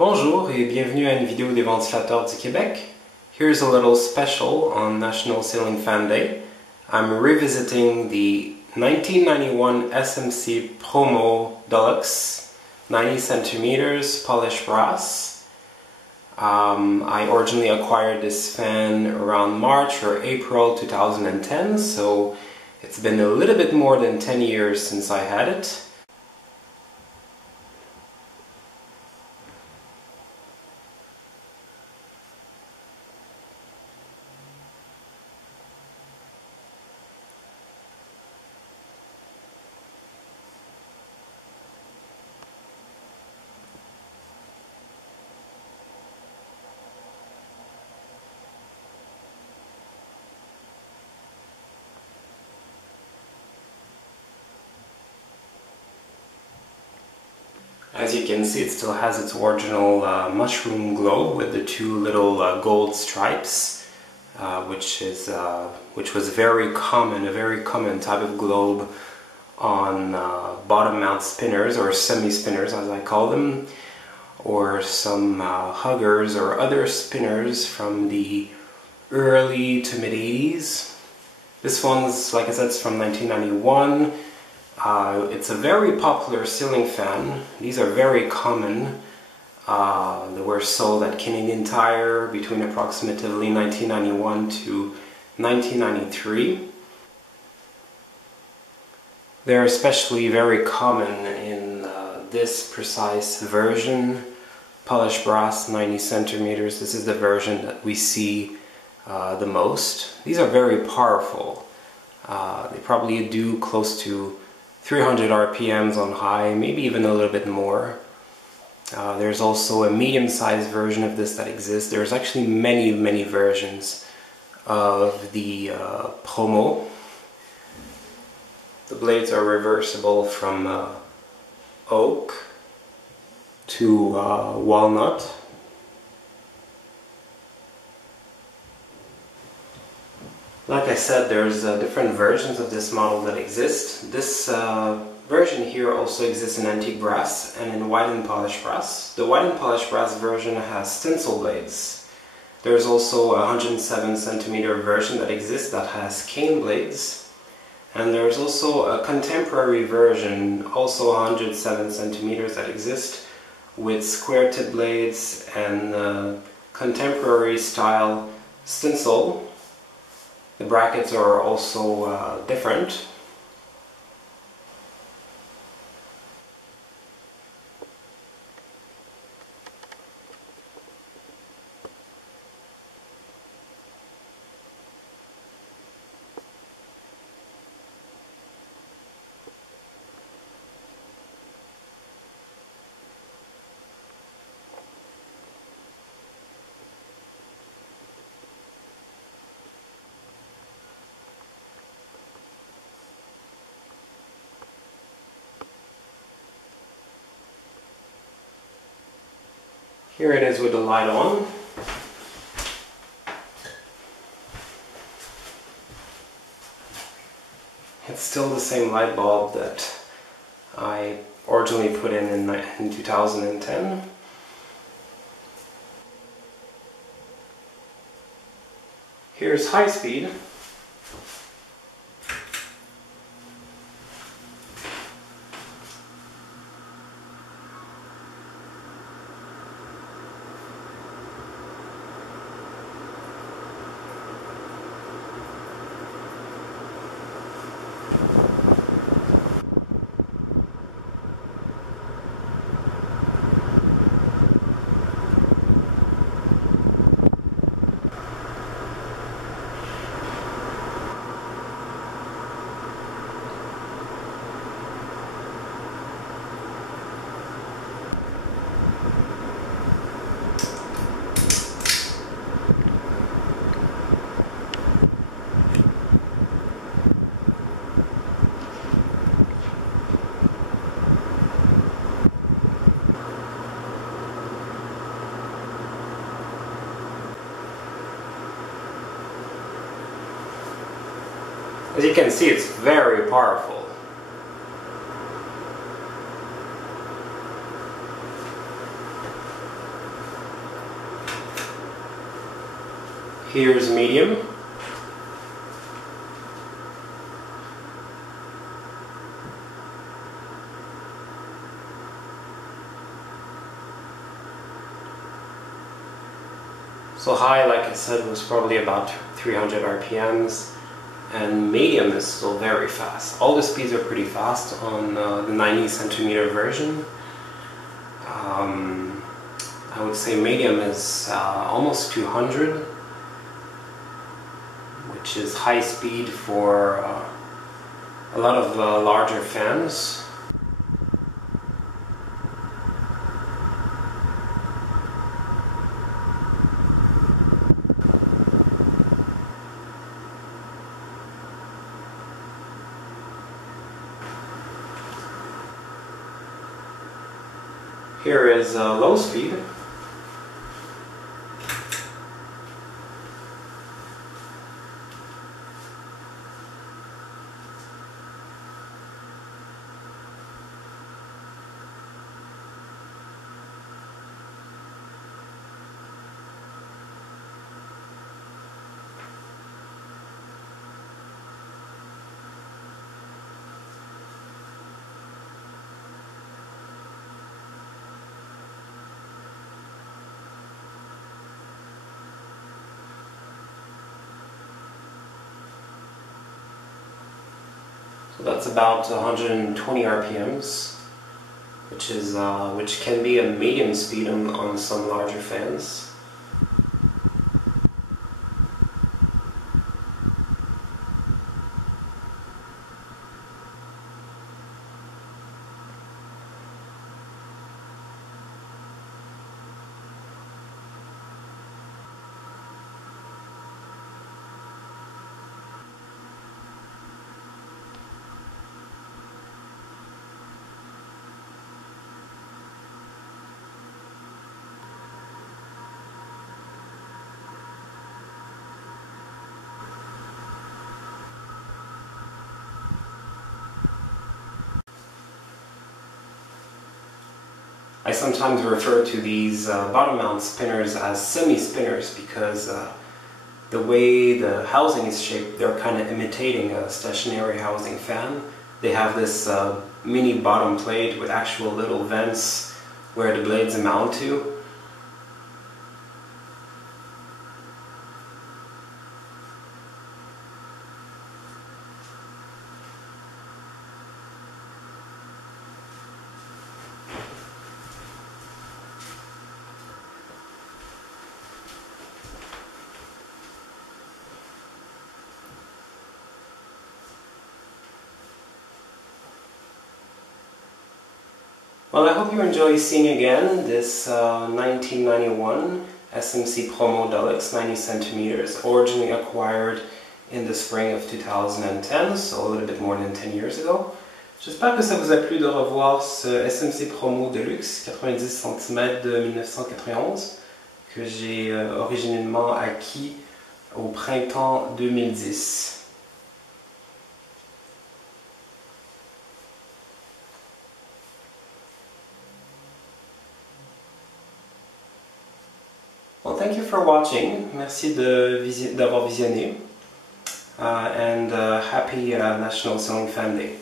Bonjour et bienvenue à une vidéo des ventilateurs du Québec. Here's a little special on National Ceiling Fan Day. I'm revisiting the 1991 SMC Promo Deluxe 90 centimeters polished brass. I originally acquired this fan around March or April 2010, so it's been a little bit more than 10 years since I had it. As you can see, it still has its original mushroom globe with the two little gold stripes, which was very common, a very common type of globe on bottom mount spinners, or semi-spinners as I call them, or some huggers or other spinners from the early to mid-80s. This one's, like I said, it's from 1991. It's a very popular ceiling fan. These are very common. They were sold at Canadian Tire between approximately 1991 to 1993. They're especially very common in this precise version, polished brass 90 centimeters. This is the version that we see the most. These are very powerful. They probably do close to 300 RPMs on high, maybe even a little bit more. There's also a medium-sized version of this that exists. There's actually many versions of the Promo. The blades are reversible from oak to walnut. Like I said, there's different versions of this model that exist. This version here also exists in antique brass and in white and polished brass. The white and polished brass version has stencil blades. There's also a 107 centimeter version that exists that has cane blades. And there's also a contemporary version, also 107 centimeters, that exists with square tip blades and contemporary style stencil. The brackets are also different. Here it is with the light on. It's still the same light bulb that I originally put in 2010. Here's high speed. As you can see, it's very powerful. Here's medium. So high, like I said, was probably about 300 RPMs, and medium is still very fast. All the speeds are pretty fast on the 90 centimeter version. I would say medium is almost 200, which is high speed for a lot of larger fans. Here is low speed. So that's about 120 RPMs, which can be a medium speed on some larger fans. I sometimes refer to these bottom mount spinners as semi-spinners because the way the housing is shaped, they're kind of imitating a stationary housing fan. They have this mini bottom plate with actual little vents where the blades mount to. Well, I hope you enjoy seeing again this 1991 SMC Promo Deluxe 90 centimeters, originally acquired in the spring of 2010, so a little bit more than 10 years ago. J'espère que ça vous a plu de revoir ce SMC Promo Deluxe 90 cm de 1991 que j'ai originellement acquis au printemps 2010. Well, thank you for watching. Merci d'avoir visionné. And happy National Sewing Fan Day.